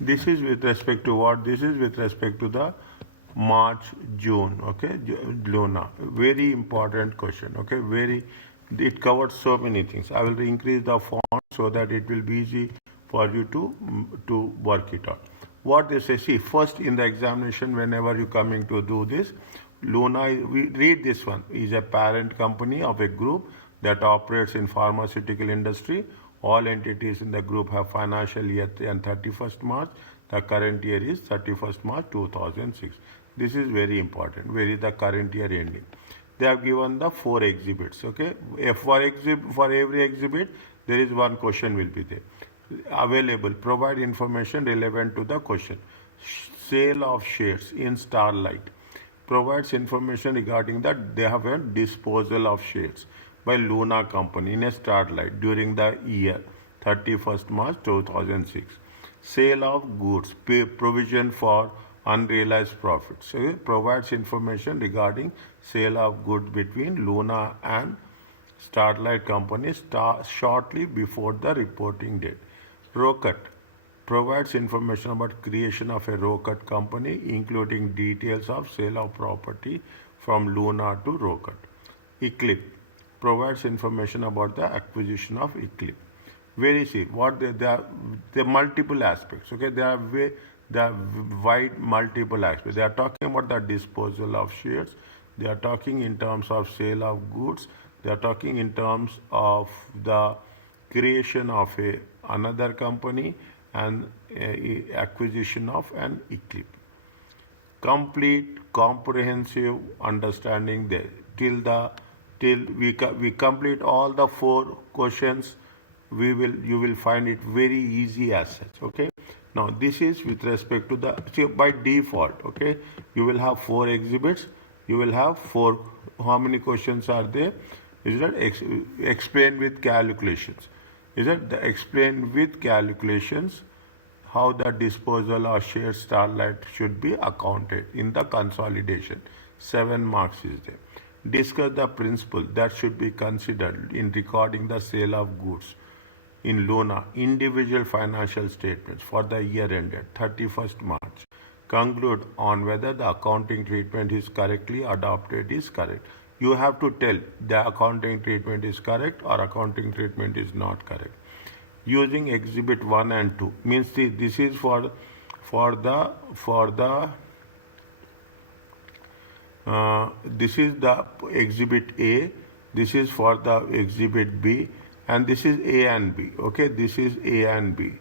This is with respect to what? This is with respect to the March, June, okay, Luna. Very important question, okay, it covers so many things. I will increase the font so that it will be easy for you to work it out. What they say, see, first in the examination, whenever you coming to do this, Luna, we read this one, is a parent company of a group that operates in pharmaceutical industry. All entities in the group have financial year and 31st March. The current year is 31st March 2006. This is very important. Where is the current year ending? They have given the 4 exhibits. Okay, for every exhibit, there is one question will be there. Available. Provide information relevant to the question. Sale of shares in Starlight provides information regarding that they have a disposal of shares by Luna Company in a Starlight during the year 31st March 2006. Sale of goods, provision for unrealized profits. So it provides information regarding sale of goods between Luna and Starlight Company shortly before the reporting date. Rocket provides information about creation of a Rocket company, including details of sale of property from Luna to Rocket. Eclipse provides information about the acquisition of Eclipse. Very see what there are multiple aspects. Okay, there are wide multiple aspects. They are talking about the disposal of shares. They are talking in terms of sale of goods. They are talking in terms of the creation of another company and acquisition of an Eclipse. Complete comprehensive understanding there till we complete all the 4 questions. You will find it very easy as such. Okay, now this is with respect to the by default. Okay, you will have 4 exhibits. You will have 4. How many questions are there? Is that explain with calculations? Is that the explain with calculations how the disposal of shares Starlight should be accounted in the consolidation? 7 marks is there. Discuss the principle that should be considered in recording the sale of goods in Luna individual financial statements for the year ended 31st March. Conclude on whether the accounting treatment is correctly adopted is correct. You have to tell the accounting treatment is correct or accounting treatment is not correct. Using exhibit 1 and 2 means this is for the this is the exhibit A, this is for the exhibit B, and this is A and B. Okay, this is A and B.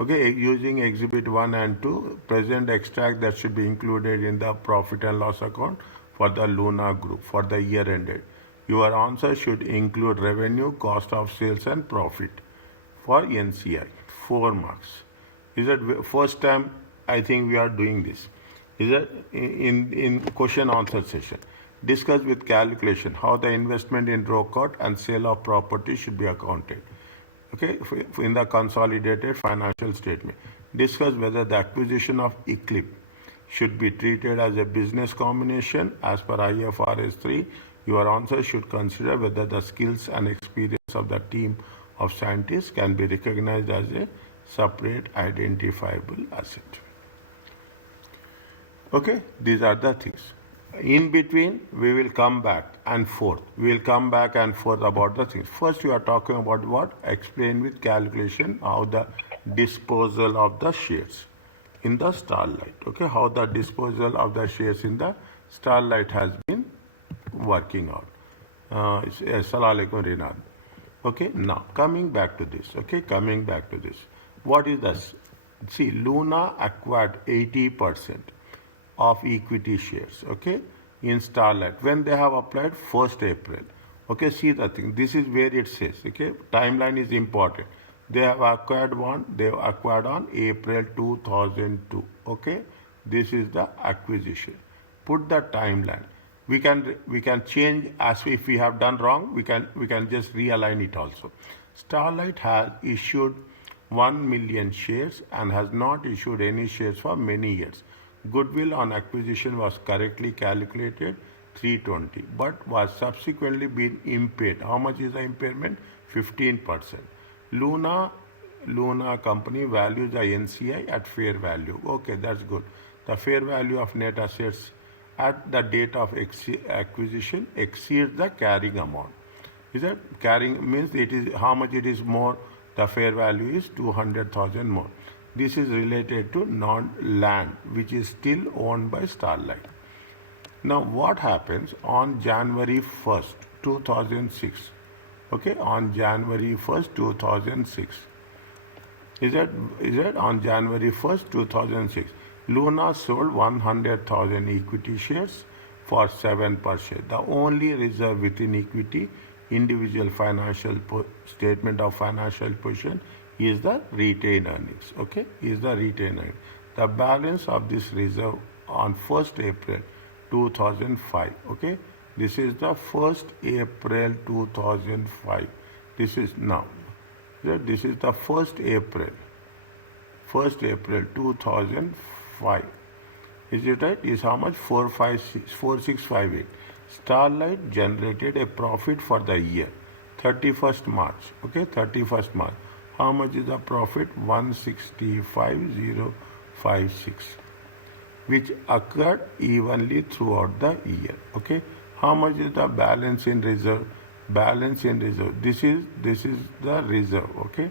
Okay, using exhibit 1 and 2, present extract that should be included in the profit and loss account for the Luna Group for the year ended. Your answer should include revenue, cost of sales, and profit for NCI. 4 marks. Is that first time I think we are doing this? Is that in question answer session? Discuss with calculation how the investment in Rocket and sale of property should be accounted. Okay, in the consolidated financial statement. Discuss whether the acquisition of Eclipse should be treated as a business combination as per IFRS 3. Your answer should consider whether the skills and experience of the team of scientists can be recognized as a separate identifiable asset. Okay, these are the things. In between, we will come back and forth. We will come back and forth about the things. First, we are talking about what? Explain with calculation how the disposal of the shares in the Starlight. Okay, how the disposal of the shares in the Starlight has been working out. Assalamu alaikum, Rinad. Okay, now coming back to this. Okay, coming back to this. What is this? See, Luna acquired 80% of equity shares, okay, in Starlight when they have applied 1st April. Okay, see the thing. This is where it says, okay, timeline is important. They have acquired on April 2002. Okay, this is the acquisition. Put the timeline. We can change as if we have done wrong. We can just realign it also. Starlight has issued 1 million shares and has not issued any shares for many years. Goodwill on acquisition was correctly calculated 320, but was subsequently been impaired. How much is the impairment? 15%. Luna Luna company values the NCI at fair value. Okay, that's good. The fair value of net assets at the date of acquisition exceeds the carrying amount. Is that carrying means it is how much it is more? The fair value is 200,000 more. This is related to non-land which is still owned by Starlight. Now what happens on January 1st, 2006? Okay, on January 1st, 2006. Is that on January 1st, 2006? Luna sold 100,000 equity shares for 7 per share. The only reserve within equity individual financial statement of financial position is the retained earnings. Okay, is the retained earnings. The balance of this reserve on 1st April 2005. Okay, this is the 1st April 2005. This is now. This is the 1st April 2005. Is it right? Is how much? 4658. Starlight generated a profit for the year 31st March. Okay, 31st March. How much is the profit? 165,056, which occurred evenly throughout the year. Okay, how much is the balance in reserve? Balance in reserve. This is the reserve. Okay,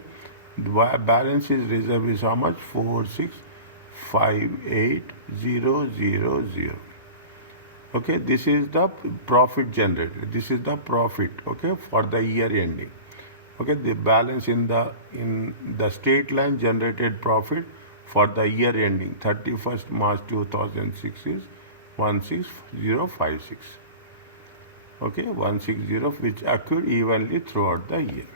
the balance in reserve is how much? 4658000. Okay, this is the profit generated. This is the profit. Okay, for the year ending. Okay, the balance in the straight line generated profit for the year ending 31st March 2006 is 16056. Okay, 160, which occurred evenly throughout the year.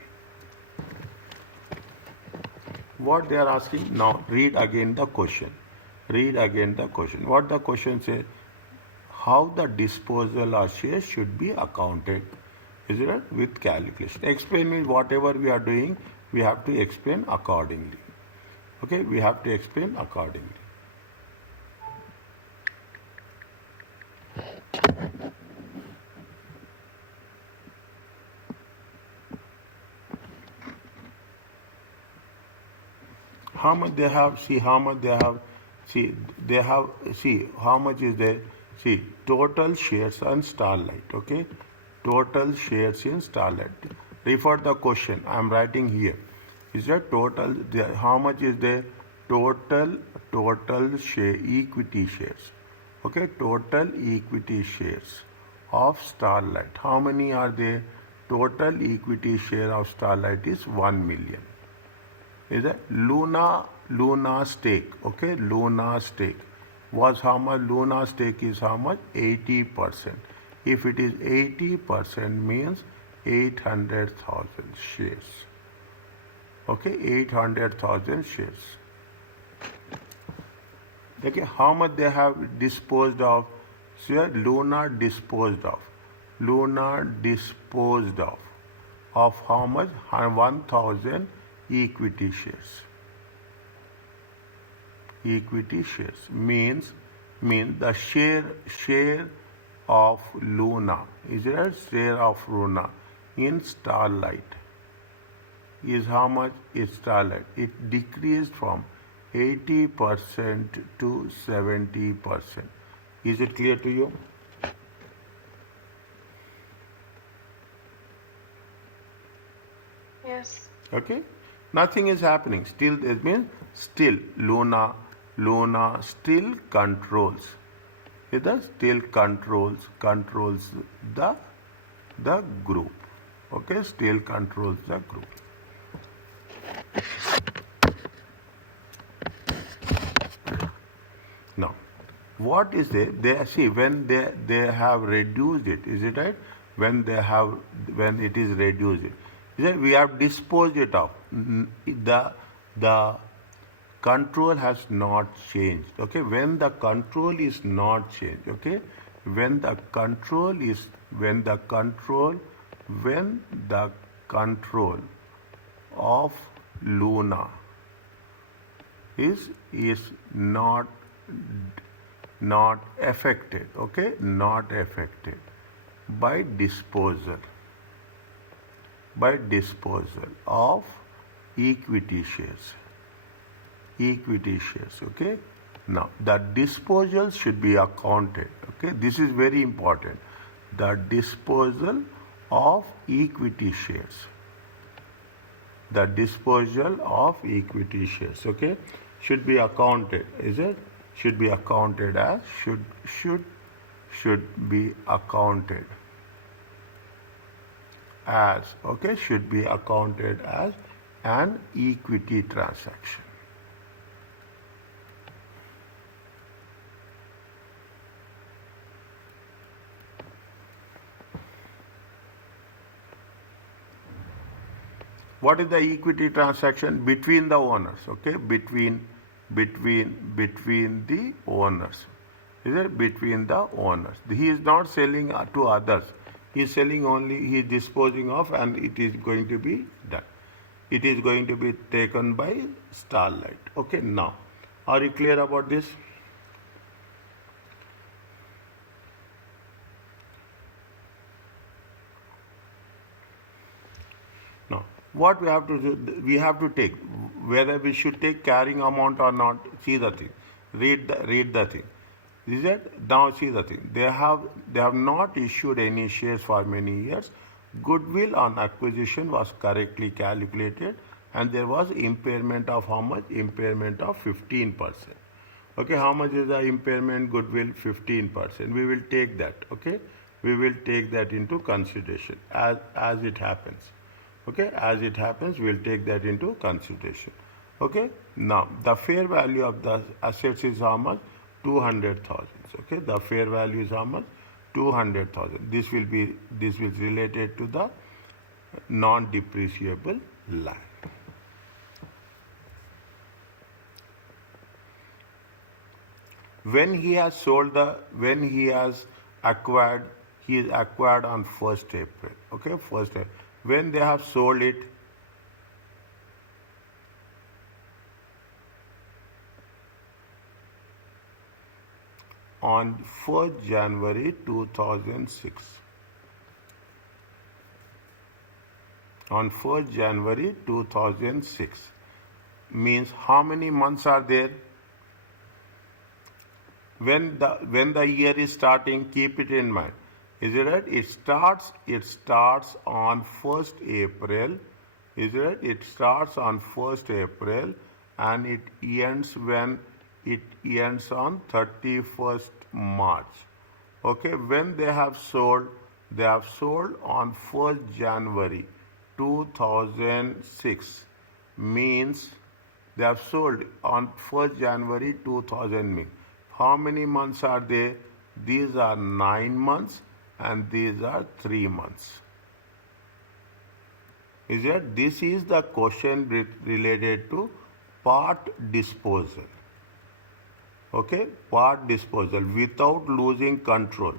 What they are asking now? Read again the question. Read again the question. What the question says? How the disposal of shares should be accounted. Is it right? With calculation. Explain means whatever we are doing, we have to explain accordingly. Okay, we have to explain accordingly. How much they have? See how much they have. See they have. See how much is there. See total shares on Starlight. Okay, total shares in Starlight. Refer the question. I am writing here. Is that total? How much is there? Total share equity shares. Okay, total equity shares of Starlight. How many are there? Total equity share of Starlight is 1 million. Is that Luna stake? Okay, Luna stake was how much? Luna stake is how much? 80%. If it is 80% means 800,000 shares. Okay, 800,000 shares. Okay, how much they have disposed of? So Luna disposed of. Luna disposed of how much? 1,000 equity shares. Equity shares means the share of Luna. Is it share of Luna in Starlight? Is how much is Starlight? It decreased from 80% to 70%. Is it clear to you? Yes. Okay. Nothing is happening. Still, it means still Luna still controls. It still controls the group. Okay, still controls the group. Now, what is it? They see when they have reduced it. Is it right? When it is reduced it. Is it we have disposed it of. The control has not changed. Okay, when the control is not changed. Okay, when the control of Luna is not affected. Okay, not affected by disposal of equity shares. Equity shares, okay? Now, the disposal should be accounted, okay? This is very important. The disposal of equity shares. The disposal of equity shares, okay? Should be accounted, is it? Should be accounted as, should be accounted as, okay? Should be accounted as an equity transaction. What is the equity transaction? Between the owners, okay? Between the owners. Is it? Between the owners. He is not selling to others. He is selling only, he is disposing of, and it is going to be done. It is going to be taken by Starlight. Okay, now, are you clear about this? Now, what we have to do, we have to take, whether we should take carrying amount or not, see the thing, read the thing. Is it? Now see the thing, they have not issued any shares for many years. Goodwill on acquisition was correctly calculated, and there was impairment of how much? Impairment of 15%. Okay, how much is the impairment? Goodwill 15%. We will take that, okay? We will take that into consideration as it happens. Okay, as it happens, we'll take that into consideration. Okay, now the fair value of the assets is how much? 200,000. Okay, the fair value is how much? 200,000. This is related to the non-depreciable land. When he has acquired, he is acquired on 1st April. Okay, 1st April. When they have sold it, on 1st January 2006. On 1st January 2006 means how many months are there? When the year is starting, keep it in mind. Is it right? It starts on 1st April. Is it right? It starts on 1st April and it ends when it ends on 31st March. Okay, when they have sold on 1st January 2006 means they have sold on 1st January 2000 means how many months are there? These are 9 months and these are 3 months. Is it? This is the question related to part disposal. Okay, part disposal without losing control.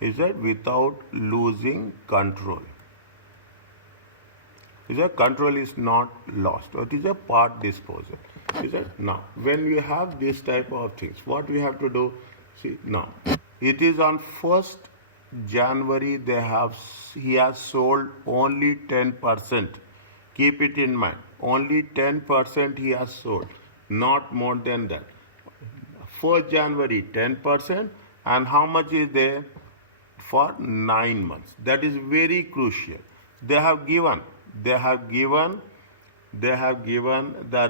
Is that? Without losing control. Is that? Control is not lost. It is a part disposal. Is that? Now, when we have this type of things, what we have to do? See, now, it is on 1st January he has sold only 10%. Keep it in mind. Only 10% he has sold, not more than that. 1st January 10%, and how much is there? For 9 months. That is very crucial. They have given the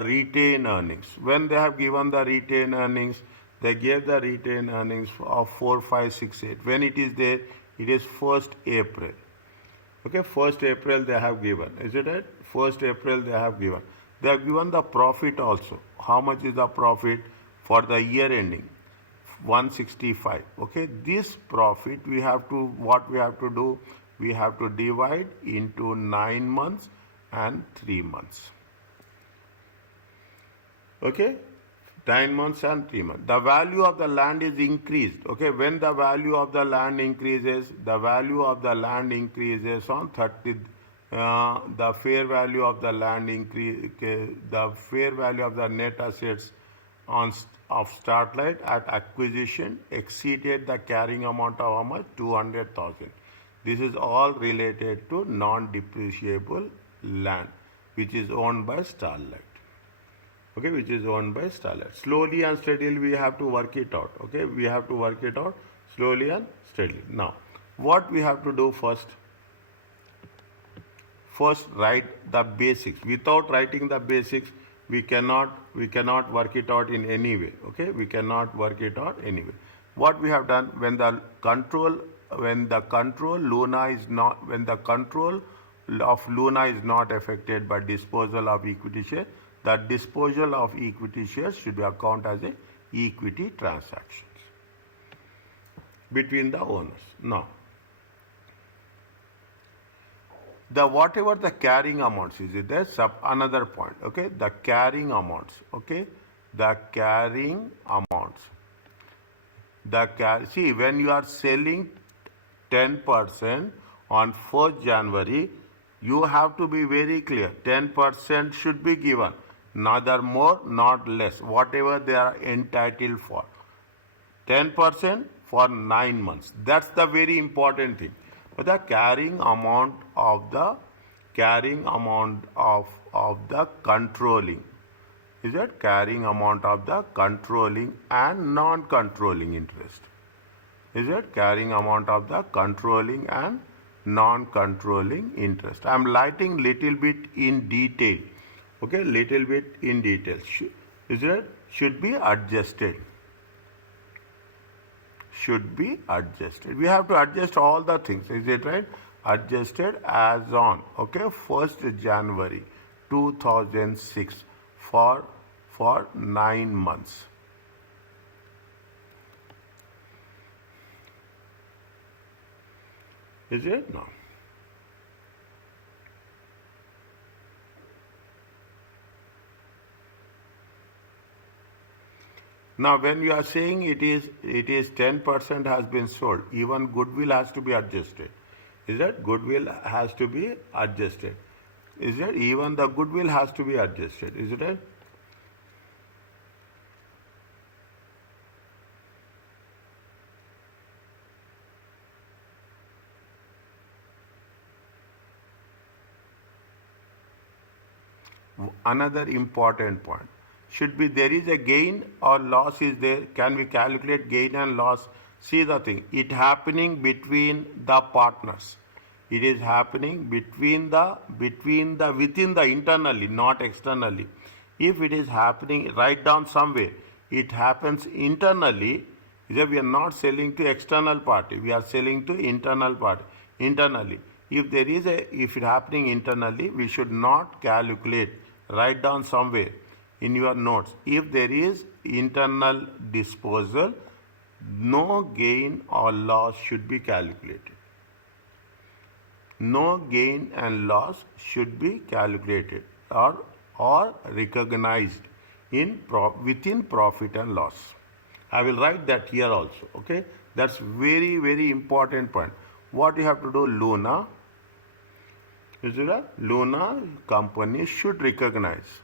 retained earnings. When they have given the retained earnings, they gave the retained earnings of 4, 5, 6, 8. When it is there, it is 1st April. Okay, 1st April they have given. Is it right? 1st April they have given. They have given the profit also. How much is the profit for the year ending? 165. Okay, this profit what we have to do? We have to divide into 9 months and 3 months. Okay, 9 months and 3 months. The value of the land is increased. Okay, when the value of the land increases, on 30. The fair value of the land the fair value of the net assets of Starlight at acquisition exceeded the carrying amount of how much? 200,000. This is all related to non-depreciable land. which is owned by Starlight. Okay, which is owned by Starlight. Slowly and steadily we have to work it out. Okay, we have to work it out slowly and steadily. Now, what we have to do first? First, write the basics. Without writing the basics, we cannot work it out in any way. Okay, we cannot work it out anyway. What we have done, when the control of Luna is not affected by disposal of equity share, the disposal of equity shares should be accounted as a equity transactions between the owners. Now, whatever the carrying amounts is there, another point. Okay, the carrying amounts. Okay, the carrying amounts. See, when you are selling 10% on 1st January, you have to be very clear. 10% should be given, neither more nor less, whatever they are entitled for. 10% for 9 months. That's the very important thing. But the carrying amount of the controlling. Is that carrying amount of the controlling and non-controlling interest? Is it carrying amount of the controlling and non-controlling interest? I am lighting little bit in detail. Okay, little bit in detail. Is it should be adjusted? Should be adjusted. We have to adjust all the things. Is it right? Adjusted as on. Okay, 1st January 2006 for 9 months. Is it? No. Now, when you are saying it is 10% has been sold, even goodwill has to be adjusted. Is that goodwill has to be adjusted? Is it even the goodwill has to be adjusted? Is it right? Another important point should be there is a gain or loss is there. Can we calculate gain and loss? See the thing, it happening between the partners. It is happening within the internally, not externally. If it is happening, write down somewhere, it happens internally. We are not selling to external party, we are selling to internal party. Internally, if it happening internally, we should not calculate. Write down somewhere in your notes. If there is internal disposal, no gain or loss should be calculated. No gain and loss should be calculated or recognized within profit and loss. I will write that here also. Okay, that's very, very important point. What you have to do, Luna company should recognize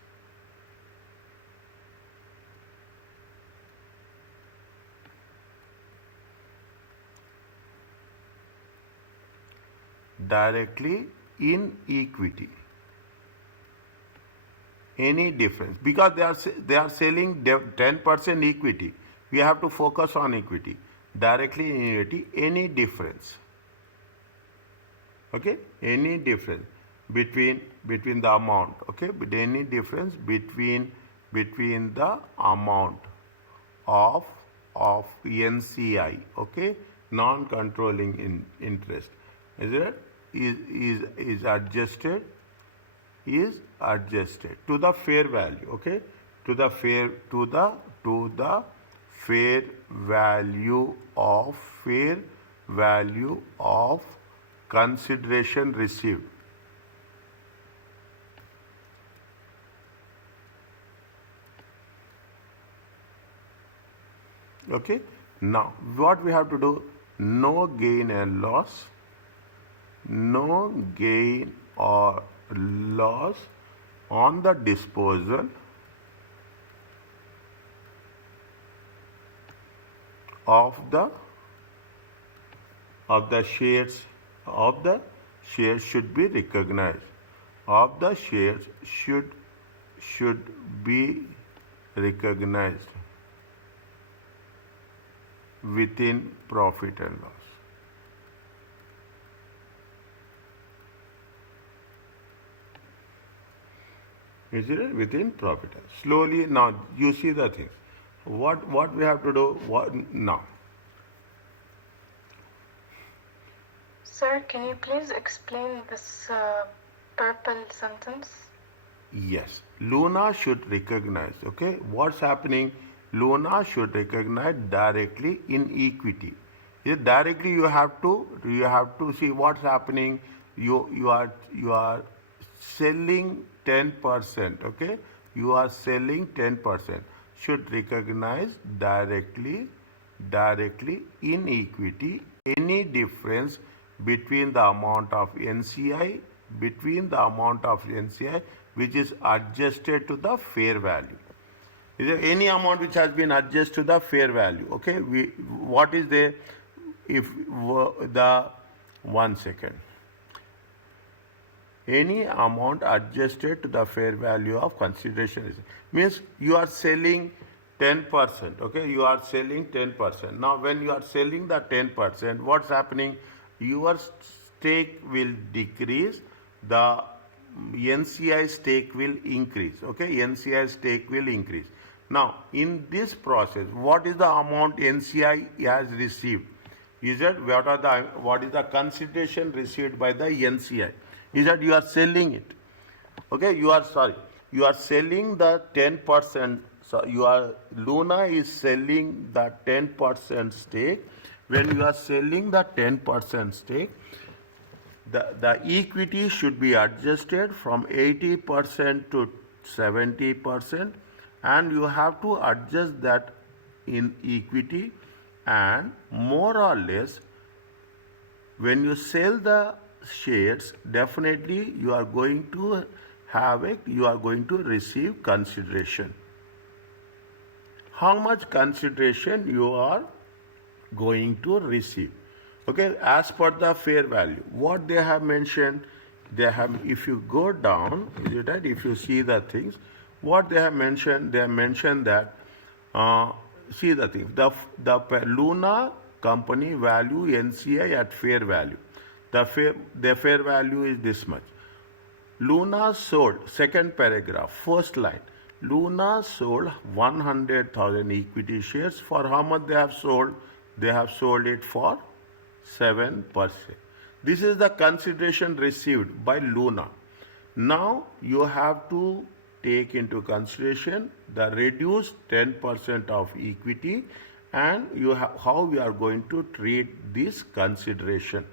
directly in equity any difference, because they are selling 10% equity. We have to focus on equity. Directly in equity, any difference. Okay, any difference between the amount. Okay, but any difference between the amount of NCI. Okay, non-controlling interest. Is it is adjusted to the fair value. Okay, to the fair value of consideration received. Okay, now what we have to do, no gain and loss, no gain or loss on the disposal of the shares should be recognized. of the shares should be recognized within profit and loss. Is it within profit? Slowly now you see the things. What we have to do? What now? Sir, can you please explain this purple sentence? Yes, Luna should recognize. Okay, what's happening? Luna should recognize directly in equity. Directly you have to see what's happening. You are selling 10%. Okay, you are selling 10%. Should recognize directly in equity any difference between the amount of NCI which is adjusted to the fair value. Is there any amount which has been adjusted to the fair value? Okay, what is there? If the 1 second, any amount adjusted to the fair value of consideration is, means you are selling 10%. Okay, you are selling 10%. Now when you are selling the 10%, what's happening? Your stake will decrease, the NCI stake will increase. Okay, NCI stake will increase. Now in this process, what is the amount NCI has received? Is that what is the consideration received by the NCI? Is that you are selling it? Okay, you are selling the 10%. So Luna is selling the 10% stake. When you are selling the 10% stake, the equity should be adjusted from 80% to 70%, and you have to adjust that in equity, and more or less when you sell the shares, definitely you are going to receive consideration. How much consideration you are going to receive? Okay, as per the fair value, what they have mentioned, if you go down, is it right? If you see the things, what they have mentioned, that see the thing, the Luna company value NCI at fair value. The fair value is this much. Luna sold, second paragraph, first line. Luna sold 100,000 equity shares. For how much they have sold? They have sold it for 7%. This is the consideration received by Luna. Now you have to take into consideration the reduced 10% of equity, and how we are going to treat this consideration.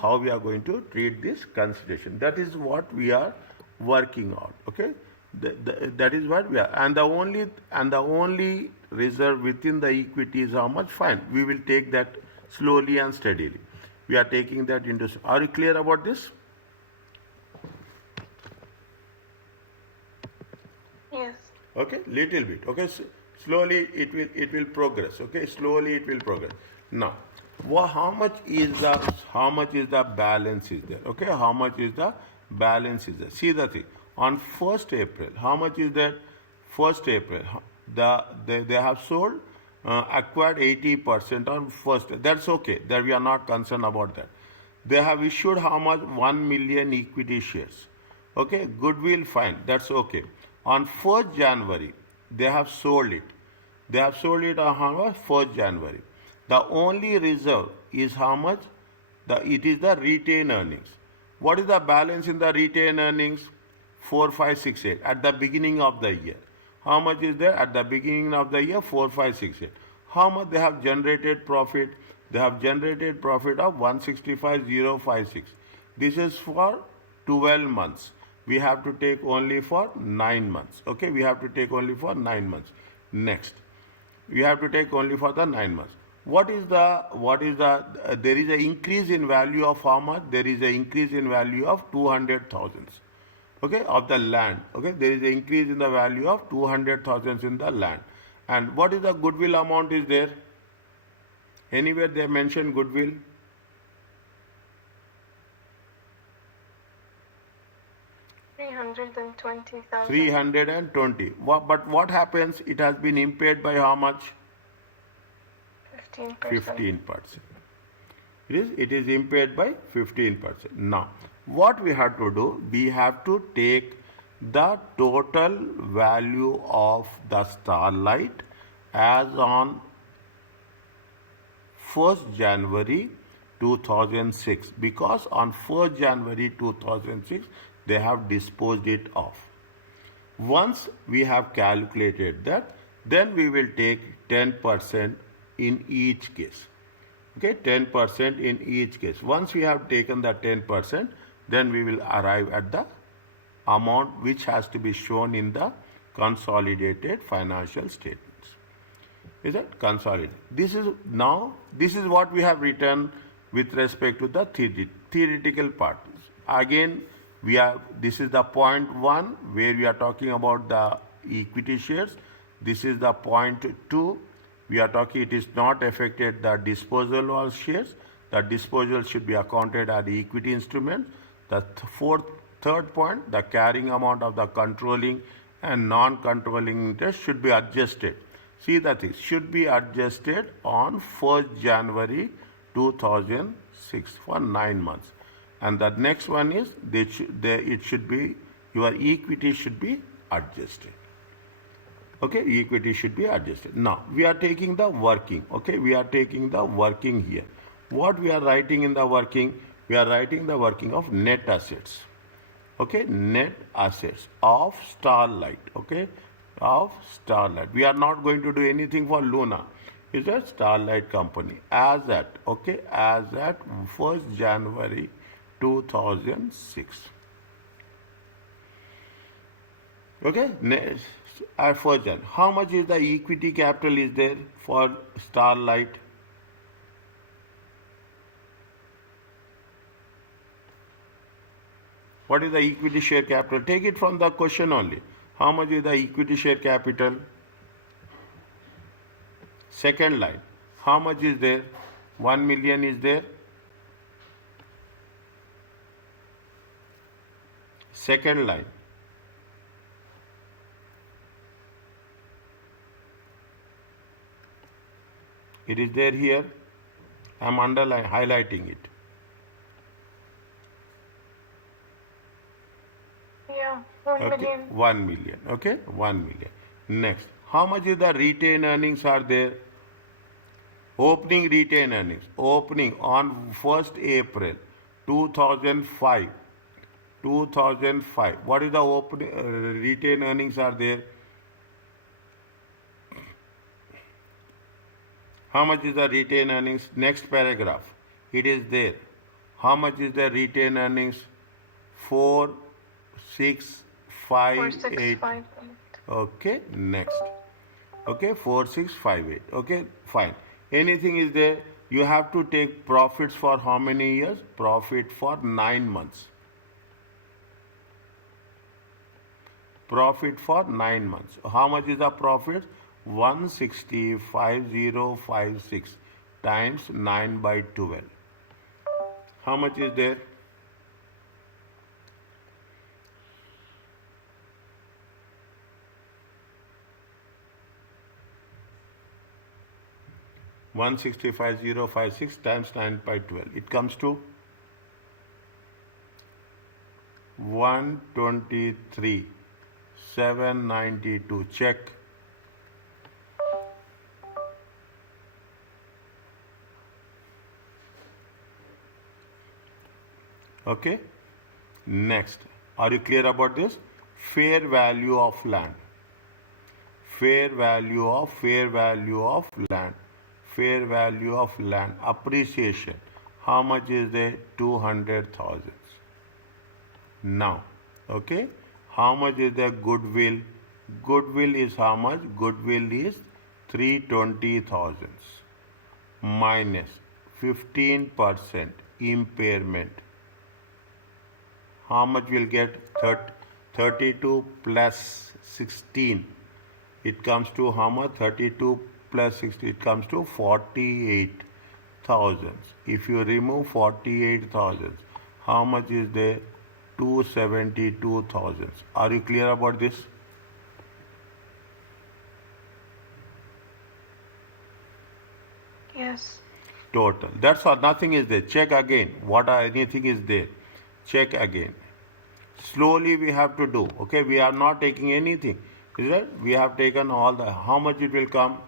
How we are going to treat this consideration. That is what we are working on. Okay, that is what we are. And the only reserve within the equity is how much? Fine. We will take that slowly and steadily. We are taking that into. Are you clear about this? Yes. Okay, little bit. Okay, slowly it will progress. Okay, slowly it will progress. Now, how much is the balance is there? Okay, how much is the balance is there? See the thing. On 1st April, how much is that? 1st April, they have sold, acquired 80% on 1st. That's okay. That we are not concerned about that. They have issued how much? 1 million equity shares. Okay, goodwill, fine. That's okay. On 1st January, they have sold it. They have sold it on how much? 1st January. The only reserve is how much? It is the retained earnings. What is the balance in the retained earnings? 4568 at the beginning of the year. How much is there at the beginning of the year? 4568. How much they have generated profit? They have generated profit of 165,056. This is for 12 months. We have to take only for 9 months. Okay, we have to take only for 9 months. Next, we have to take only for the 9 months. There is an increase in value of how much? There is an increase in value of 200,000. Okay, of the land. Okay, there is an increase in the value of 200,000 in the land. And what is the goodwill amount is there? Anywhere they mention goodwill? 320,000. 320. But what happens? It has been impaired by how much? 15%. 15%. It is impaired by 15%. Now, what we have to do, we have to take the total value of the starlight as on 1st January 2006, because on 1st January 2006 they have disposed it off. Once we have calculated that, then we will take 10% in each case. Okay, 10% in each case. Once we have taken the 10%, then we will arrive at the amount which has to be shown in the consolidated financial statements. Is it consolidated? This is what we have written with respect to the theoretical part. Again, this is the point 1 where we are talking about the equity shares. This is the point 2. We are talking it is not affected the disposal of shares. The disposal should be accounted as the equity instrument. The third point, the carrying amount of the controlling and non-controlling interest should be adjusted. See that it should be adjusted on 1st January 2006 for 9 months. And the next one is it should be, your equity should be adjusted. Okay, equity should be adjusted. Now, we are taking the working. Okay, we are taking the working here. What we are writing in the working? We are writing the working of net assets. Okay, net assets of starlight. Okay, of starlight. We are not going to do anything for Luna. It's a starlight company. As at 1st January 2006. Okay, next. At 1st Jan, how much is the equity capital is there for starlight? What is the equity share capital? Take it from the question only. How much is the equity share capital? Second line. How much is there? 1 million is there. Second line. It is there here. I am highlighting it. Yeah, 1 Okay, million. 1 million. Okay, 1 million. Next, how much is the retained earnings are there? Opening retained earnings. Opening on 1st April 2005. 2005. What is the retained earnings are there? How much is the retained earnings? Next paragraph. It is there. How much is the retained earnings? 4658. Okay, next. Okay, 4658. Okay, fine. Anything is there? You have to take profits for how many years? Profit for 9 months. Profit for 9 months. How much is the profit? 160,5056 times 9 by 12. How much is there? One 160,5056 times 9 by 12. It comes to 123,792. Check. Okay. Next. Are you clear about this? Fair value of land. Fair value of land. Fair value of land. Appreciation. How much is there? 200,000. Now, okay. How much is the goodwill? Goodwill is how much? Goodwill is 320,000 minus 15% impairment. How much we'll get? 32 plus 16. It comes to how much? 32 plus 60. It comes to 48,000. If you remove 48,000, how much is there? 272,000. Are you clear about this? Yes. Total. That's all. Nothing is there. Check again. What are anything is there? Check again. Slowly we have to do. Okay, we are not taking anything. Is it? We have taken all the. How much it will come?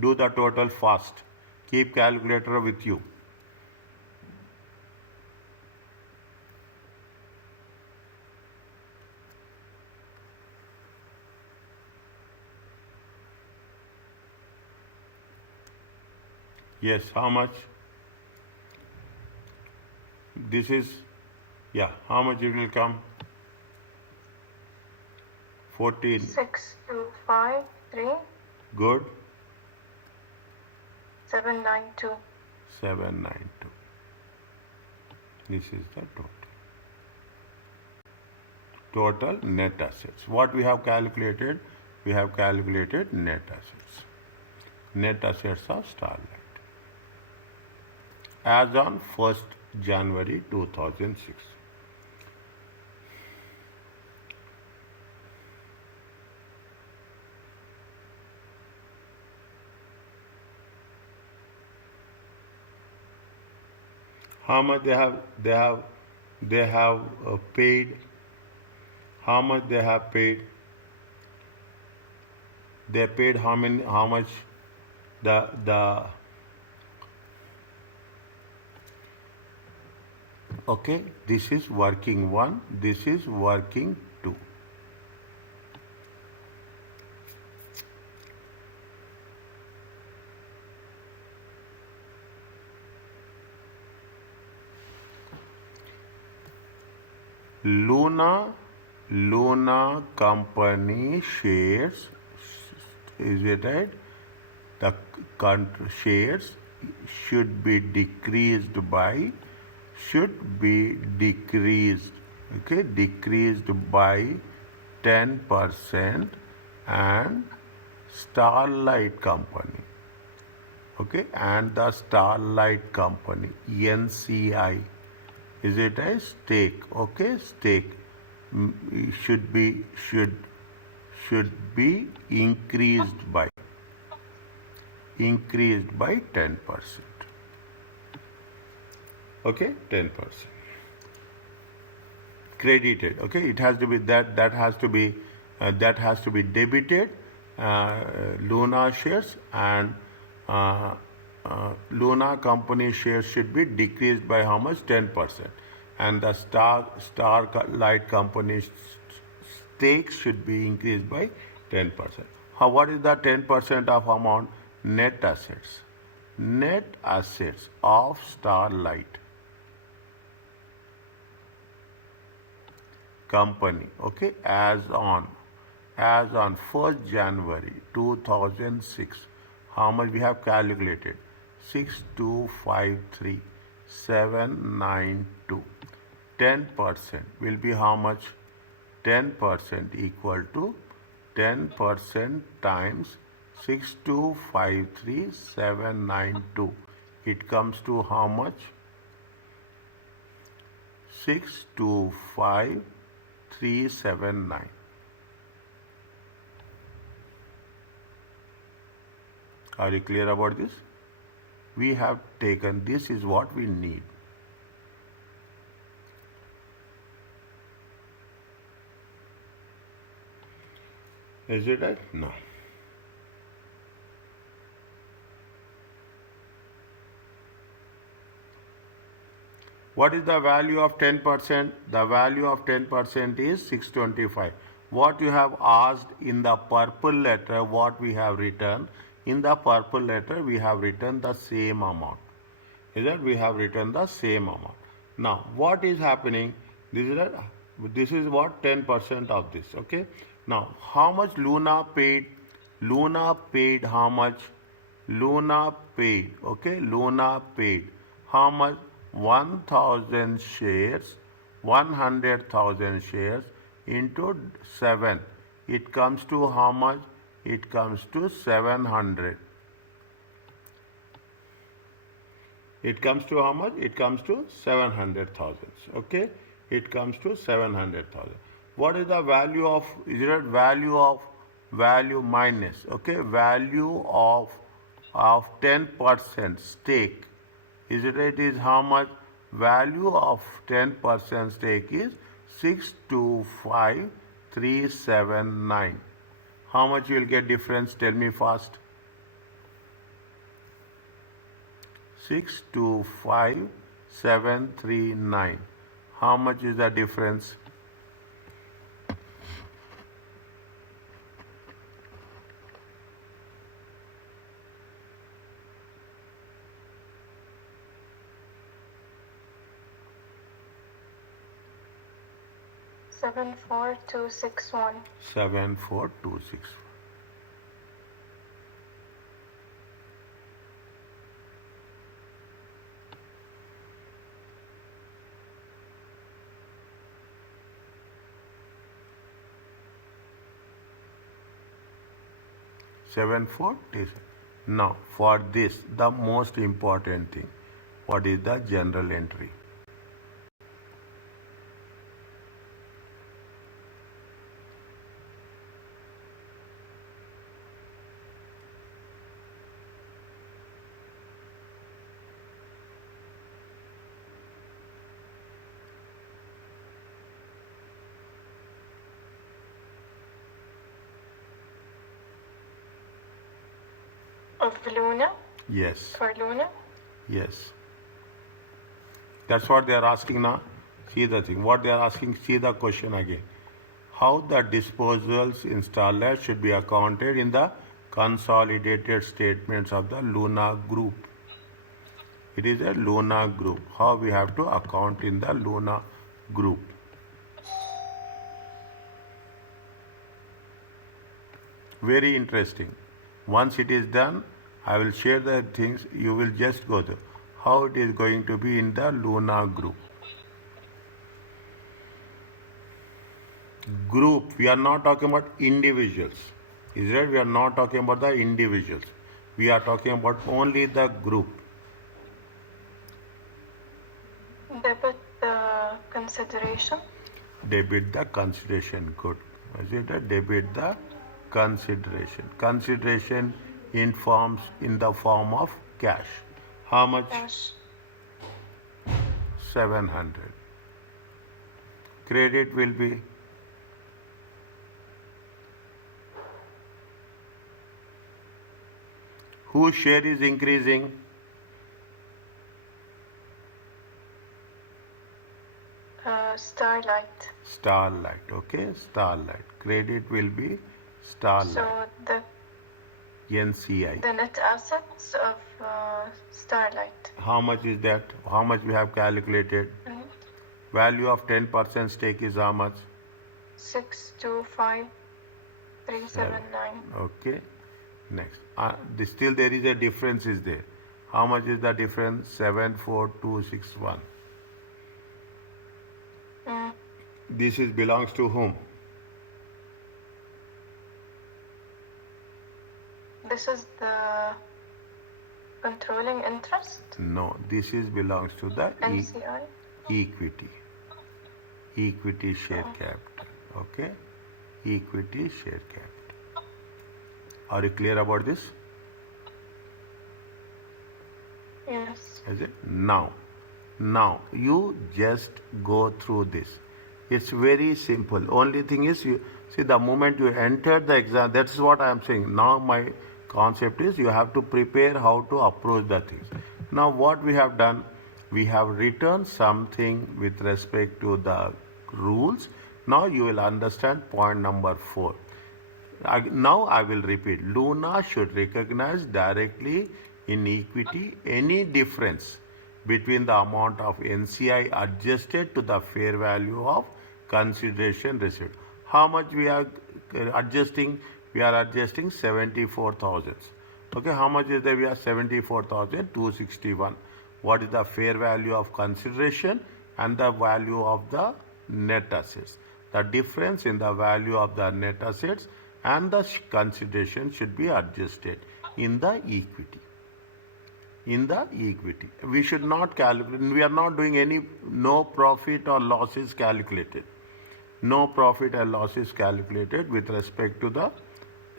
Do the total fast. Keep calculator with you. Yes, how much? This is, yeah, how much it will come? 14. 6253 Good. 792. 792. This is the total. Total net assets. What we have calculated? We have calculated net assets. Net assets of Starlight. As on 1st January 2006. How much they have paid? How much they have paid? They paid how many? How much? The okay. This is working 1. This is working 2. Luna company shares, is it right? The shares should be decreased by, okay, decreased by 10%, and Starlight company, okay, and the Starlight company, NCI, is it a stake? Okay, stake should be increased by 10%. Okay, 10%. Credited. Okay, it has to be that has to be debited. Luna shares and Luna company shares should be decreased by how much? 10%. And the Starlight company stakes should be increased by 10%. What is the 10% of amount? Net assets. Net assets of Starlight company, okay, as on 1st January 2006. How much we have calculated? 6253,792. 10% will be how much? 10% equal to 10% times 6253,792. It comes to how much? 625,379. Are you clear about this? We have taken, this is what we need. Is it right? No. What is the value of 10%? The value of 10% is 625. What you have asked in the purple letter, what we have written, in the purple letter we have written the same amount. Is that we have written the same amount. Now what is happening? This is what 10% of this. Okay. Now how much Luna paid? Luna paid how much? Luna paid. Okay. Luna paid how much? 1,000 shares, 100,000 shares into 7. It comes to how much? It comes to 700. It comes to how much? It comes to 700,000. Okay, it comes to 700,000. What is the value of? Is it value minus? Okay, value of 10% stake. Is it is how much? Value of 10% stake is 625379. How much you will get difference? Tell me fast. 625739. How much is the difference? Seven four two six one. 74261. Now, for this, the most important thing, what is the general entry? Of Luna? Yes. For Luna? Yes. That's what they are asking now. See the thing. What they are asking, see the question again. How the disposals in Starlight should be accounted in the consolidated statements of the Luna Group. It is a Luna Group. How we have to account in the Luna Group. Very interesting. Once it is done, I will share the things. You will just go through how it is going to be in the Luna Group. Group, we are not talking about individuals. Is right? We are not talking about the individuals. We are talking about only the group. Debit the consideration. Debit the consideration. Good. Is it a debit the consideration? Consideration informs in the form of cash. How much? Cash. 700. Credit will be whose share is increasing? Starlight. Starlight. Okay, Starlight. Credit will be Starlight. So the NCI. net assets of Starlight. How much is that? How much we have calculated? Value of 10% stake is how much? 625379. Okay. Next. Still there is a difference is there. How much is the difference? 74261. This is belongs to whom? This is the controlling interest. No, this is belongs to the NCI. equity. Equity share capital. Okay? Equity share capital. Are you clear about this? Yes. Is it? Now you just go through this. It's very simple. Only thing is, you see, the moment you enter the exam, that's what I am saying. Now my concept is you have to prepare how to approach the things. Now what we have done, we have written something with respect to the rules. Now you will understand point number 4. Now I will repeat. Luna should recognize directly in equity any difference between the amount of NCI adjusted to the fair value of consideration received. How much we are adjusting? We are adjusting 74,000. Okay, how much is there? We are 74,261. What is the fair value of consideration and the value of the net assets? The difference in the value of the net assets and the consideration should be adjusted in the equity. in the equity. We should not calculate, we are not doing any, no profit or loss is calculated. No profit or loss is calculated with respect to the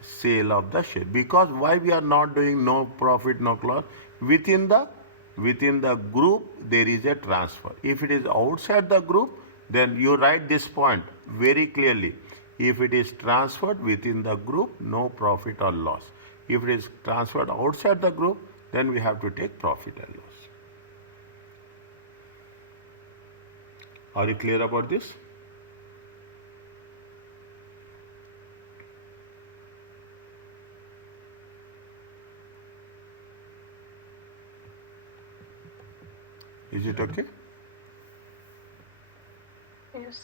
sale of the share. Because why we are not doing no profit, no loss? Within the group there is a transfer. If it is outside the group, then you write this point very clearly. If it is transferred within the group, no profit or loss. If it is transferred outside the group, then we have to take profit and loss. Are you clear about this? Is it okay? Yes.